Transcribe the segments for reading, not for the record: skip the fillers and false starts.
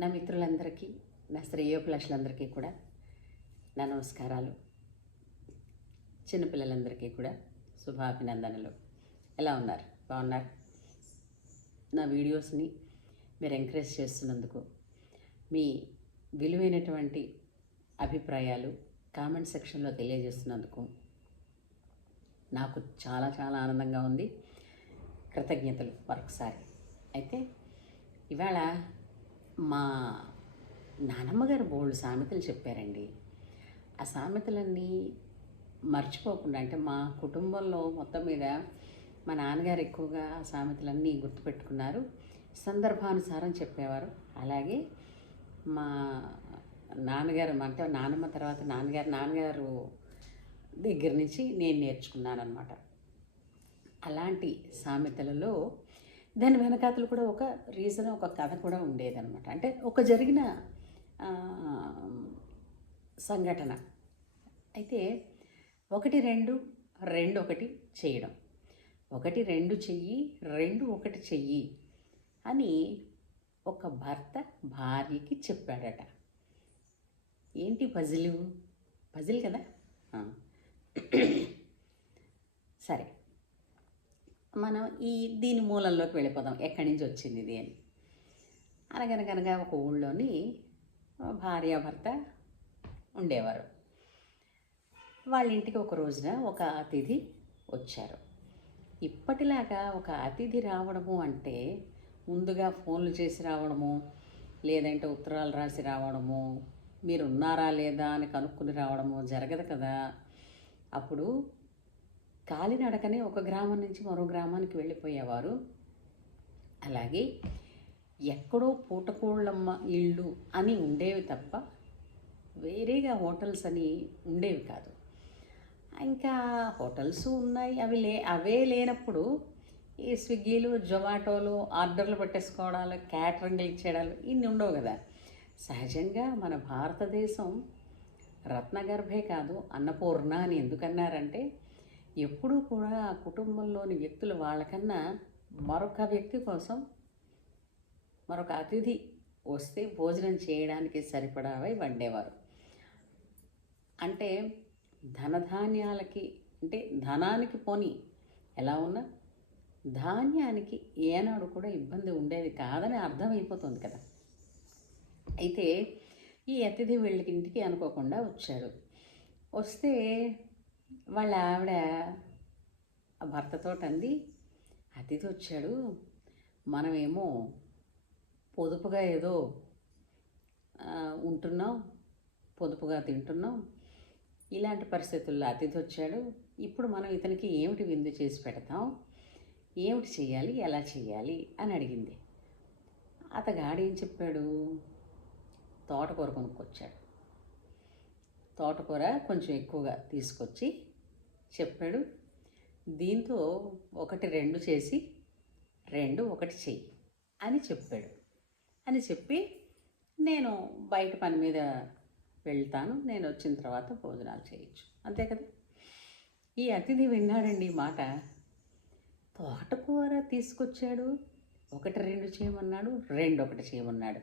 నా మిత్రులందరికీ, నా శ్రేయోభిలాషులందరికీ కూడా నా నమస్కారాలు. చిన్నపిల్లలందరికీ కూడా శుభాభినందనలు. ఎలా ఉన్నారు? బాగున్నారు? నా వీడియోస్ని మీరు ఎంకరేజ్ చేస్తున్నందుకు, మీ విలువైనటువంటి అభిప్రాయాలు కామెంట్ సెక్షన్లో తెలియజేస్తున్నందుకు నాకు చాలా చాలా ఆనందంగా ఉంది. కృతజ్ఞతలు మరొకసారి. అయితే ఇవాళ మా నానమ్మగారు బోల్డ్ సామెతలు చెప్పారండి. ఆ సామెతలన్నీ మర్చిపోకుండా, అంటే మా కుటుంబంలో మొత్తం మీద మా నాన్నగారు ఎక్కువగా ఆ సామెతలన్నీ గుర్తుపెట్టుకున్నారు. సందర్భానుసారం చెప్పేవారు. అలాగే మా నాన్నగారు, అంటే నానమ్మ తర్వాత నాన్నగారు దగ్గర నుంచి నేను నేర్చుకున్నాను అనమాట. అలాంటి సామెతలలో దాని వెనకాతలు కూడా ఒక రీజన్, ఒక కథ కూడా ఉండేదన్నమాట. అంటే ఒక జరిగిన సంఘటన. అయితే 1 2 2 1 చేయడం, 1 2 చెయ్యి, 2 1 చెయ్యి అని ఒక భర్త భార్యకి చెప్పాడట. ఏంటి పజిల్ కదా. సరే, మనం దీని మూలంలోకి వెళ్ళిపోదాం. ఎక్కడి నుంచి వచ్చింది ఇది అని. అనగనగనగా ఒక ఊళ్ళోని భార్యాభర్త ఉండేవారు. వాళ్ళ ఇంటికి ఒక రోజున ఒక అతిథి వచ్చారు. ఇప్పటిలాగా ఒక అతిథి రావడము అంటే ముందుగా ఫోన్లు చేసి రావడము, లేదంటే ఉత్తరాలు రాసి రావడము, మీరు ఉన్నారా లేదా అని కనుక్కుని రావడము జరగదు కదా. అప్పుడు కాలినడకనే ఒక గ్రామం నుంచి మరో గ్రామానికి వెళ్ళిపోయేవారు. అలాగే ఎక్కడో పూటకోళ్ళమ్మ ఇళ్ళు అని ఉండేవి తప్ప వేరేగా హోటల్స్ అని ఉండేవి కాదు. ఇంకా హోటల్స్ ఉన్నాయి, అవే లేనప్పుడు ఈ స్విగ్గీలు, జొమాటోలు, ఆర్డర్లు పెట్టేసుకోవడాలు, క్యాటరింగ్లు ఇచ్చేయడాలు ఇన్ని ఉండవు కదా. సహజంగా మన భారతదేశం రత్నగర్భే కాదు, అన్నపూర్ణ అని ఎందుకన్నారంటే ఎప్పుడూ కూడా ఆ కుటుంబంలోని వ్యక్తులు వాళ్ళకన్నా మరొక వ్యక్తి కోసం, మరొక అతిథి వస్తే భోజనం చేయడానికి సరిపడావై వండేవారు. అంటే ధనధాన్యాలకి, అంటే ధనానికి పోని ఎలా ఉన్నా ధాన్యానికి ఏనాడు కూడా ఇబ్బంది ఉండేది కాదని అర్థమైపోతుంది కదా. అయితే ఈ అతిథి వీళ్ళకి ఇంటికి అనుకోకుండా వచ్చాడు. వస్తే వాళ్ళ ఆవిడ ఆ భర్తతో అంది, అతిథి వచ్చాడు, మనమేమో పొదుపుగా ఏదో ఉంటున్నాం, పొదుపుగా తింటున్నాం, ఇలాంటి పరిస్థితుల్లో అతిథి వచ్చాడు, ఇప్పుడు మనం ఇతనికి ఏమిటి విందు చేసి పెడతాం, ఏమిటి చేయాలి, ఎలా చేయాలి అని అడిగింది. అతగాడు ఏం చెప్పాడు, తోటకూర కొనుక్కొచ్చాడు. తోటకూర కొంచెం ఎక్కువగా తీసుకొచ్చి చెప్పాడు, దీంతో 1 2 చేసి 2 1 చెయ్యి అని చెప్పాడు. అని చెప్పి నేను బయట పని మీద వెళ్తాను, నేను వచ్చిన తర్వాత భోజనాలు చేయొచ్చు, అంతే కదా. ఈ అతిథి విన్నాడండి ఈ మాట. తోటకూర తీసుకొచ్చాడు, 1 2 చేయమన్నాడు, 2 1 చేయమన్నాడు.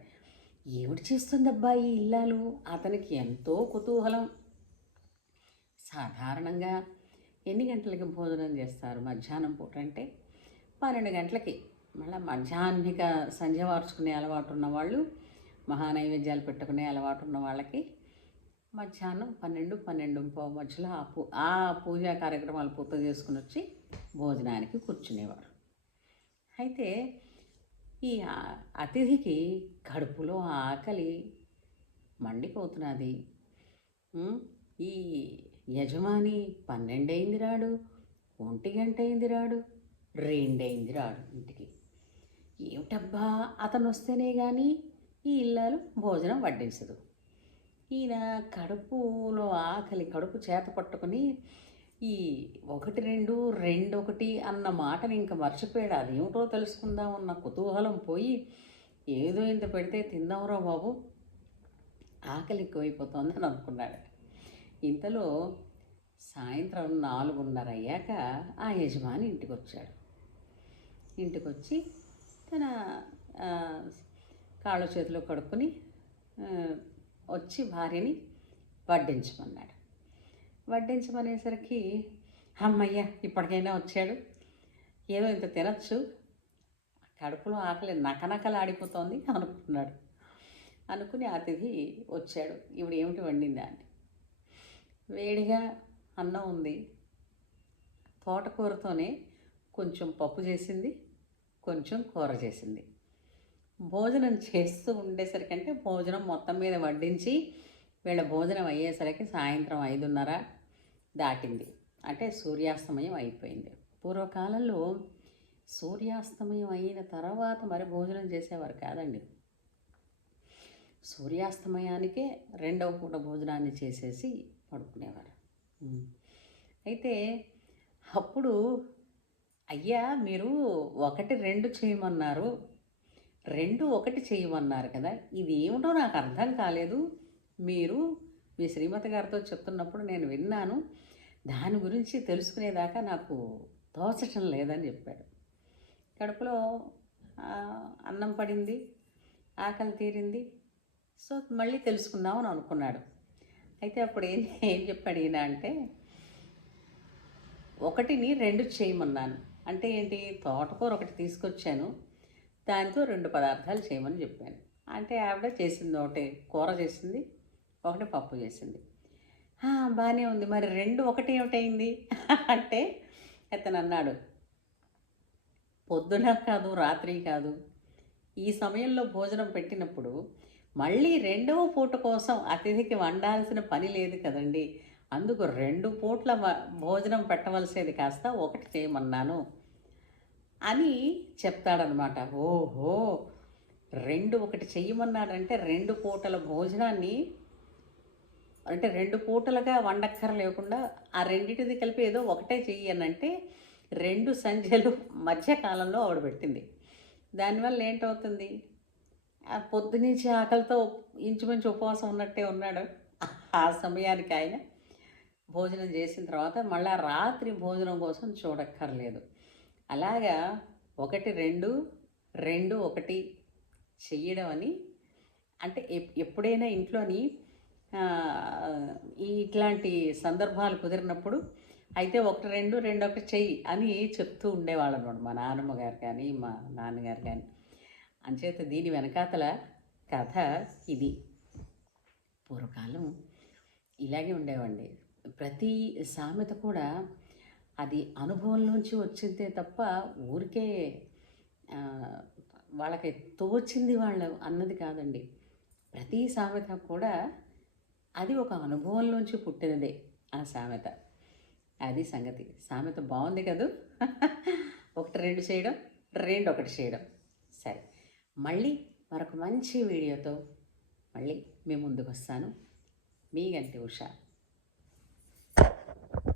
ఏమిటి చేస్తుందబ్బా ఈ ఇల్లాలు? అతనికి ఎంతో కుతూహలం. సాధారణంగా ఎన్ని గంటలకి భోజనం చేస్తారు మధ్యాహ్నం పూట అంటే 12 గంటలకి. మళ్ళీ మధ్యాహ్నిక సంధ్య వార్చుకునే అలవాటు ఉన్నవాళ్ళు, మహానైవేద్యాలు పెట్టుకునే అలవాటు ఉన్న వాళ్ళకి మధ్యాహ్నం 12 12:15 మధ్యలో ఆ పూజా కార్యక్రమాలు పూర్తి చేసుకుని వచ్చి భోజనానికి కూర్చునేవారు. అయితే ఈ అతిథికి కడుపులో ఆకలి మండిపోతున్నది. ఈ యజమాని 12 అయింది రాడు, 1 గంట అయింది రాడు, 2 అయింది రాడు ఇంటికి. ఏమిటబ్బా, అతను వస్తేనే కానీ ఈ ఇల్లాలు భోజనం వడ్డించదు. ఈయన కడుపులో ఆకలి, కడుపు చేత పట్టుకుని ఈ 1 2 2 1 అన్న మాటని ఇంకా మర్చిపోయాడు. అదేమిటో తెలుసుకుందామన్న కుతూహలం పోయి, ఏదో ఇంత పెడితే తిందాంరా బాబు, ఆకలి ఎక్కువైపోతుంది అని అనుకున్నాడు. ఇంతలో సాయంత్రం 4:30 అయ్యాక ఆ యజమాని ఇంటికి వచ్చాడు. ఇంటికి వచ్చి తన కాళ్ళు చేతులు కడుక్కొని ఆ, వచ్చి భార్యని వడ్డించమన్నాడు. వడ్డించమనేసరికి అమ్మయ్య ఇప్పటికైనా వచ్చాడు, ఏదో ఇంత తినచ్చు, కడుపులో ఆకలి నకనకలాడిపోతోంది అనుకున్నాడు. అనుకుని అతిథి వచ్చాడు. ఇప్పుడు ఏమిటి వండిందా అని, వేడిగా అన్నం ఉంది, తోటకూరతోనే కొంచెం పప్పు చేసింది, కొంచెం కూర చేసింది. భోజనం చేస్తూ ఉండేసరికంటే భోజనం మొత్తం మీద వడ్డించి వీళ్ళ భోజనం అయ్యేసరికి సాయంత్రం 5:30 దాటింది. అంటే సూర్యాస్తమయం అయిపోయింది. పూర్వకాలంలో సూర్యాస్తమయం అయిన తర్వాత మరి భోజనం చేసేవారు కాదండి. సూర్యాస్తమయానికే రెండవ పూట భోజనాన్ని చేసేసి పడుకునేవారు. అయితే అప్పుడు అయ్యా మీరు 1 2 చేయమన్నారు, 2 1 చేయమన్నారు కదా, ఇది ఏమిటో నాకు అర్థం కాలేదు, మీరు మీ శ్రీమతి గారితో చెప్తున్నప్పుడు నేను విన్నాను, దాని గురించి తెలుసుకునేదాకా నాకు తోచటం లేదని చెప్పాడు. కడుపులో అన్నం పడింది, ఆకలి తీరింది, సో మళ్ళీ తెలుసుకుందామని అనుకున్నాడు. అయితే అప్పుడు ఏం చెప్పాడు ఈయన అంటే, 1ని 2 చేయమన్నాను. అంటే ఏంటి, తోటకూర 1 తీసుకొచ్చాను, దాంతో 2 పదార్థాలు చేయమని చెప్పాను. అంటే ఆవిడ చేసింది 1 కూర చేసింది, 1 పప్పు చేసింది. బాగానే ఉంది, మరి 2 1 ఏమిటైంది అంటే అతను అన్నాడు, పొద్దున కాదు రాత్రి కాదు, ఈ సమయంలో భోజనం పెట్టినప్పుడు మళ్ళీ 2వ పూట కోసం అతిథికి వండాల్సిన పని లేదు కదండి, అందుకు 2 పూట్ల భోజనం పెట్టవలసేది కాస్త 1 చేయమన్నాను అని చెప్తాడనమాట. ఓహో, 2 1 చెయ్యమన్నాడంటే 2 పూటల భోజనాన్ని, అంటే 2 పూటలుగా వండక్కర లేకుండా ఆ రెండింటిది కలిపి ఏదో 1 చెయ్యి అని అంటే 2 సంధ్యలు మధ్యకాలంలో ఆవిడ పెట్టింది. దానివల్ల ఏంటవుతుంది, పొద్దునుంచి ఆకలితో ఇంచుమించు ఉపవాసం ఉన్నట్టే ఉన్నాడు. ఆ సమయానికి ఆయన భోజనం చేసిన తర్వాత మళ్ళీ రాత్రి భోజనం కోసం చూడక్కర్లేదు. అలాగా 1 2 2 1 చెయ్యడం అని అంటే ఎప్పుడైనా ఇంట్లోని ఇట్లాంటి సందర్భాలు కుదిరినప్పుడు అయితే 1 2 2 1 చెయ్యి అని చెప్తూ ఉండేవాళ్ళు అనమాట మా నాన్నమ్మ గారు కానీ మా నాన్నగారు కానీ. అంచేత దీని వెనకాతల కథ ఇది. పూర్వకాలం ఇలాగే ఉండేవండి. ప్రతి సామెత కూడా అది అనుభవంలోంచి వచ్చిందే తప్ప ఊరికే వాళ్ళకి తోచింది వాళ్ళు అన్నది కాదండి. ప్రతి సామెత కూడా అది ఒక అనుభవంలోంచి పుట్టినదే ఆ సామెత. అది సంగతి. సామెత బాగుంది కదూ. 1 2 చేయడం, 2 1 చేయడం. సరే, మళ్ళీ మరొక మంచి వీడియోతో మళ్ళీ మీ ముందుకు వస్తాను. మీ గంటి ఉష.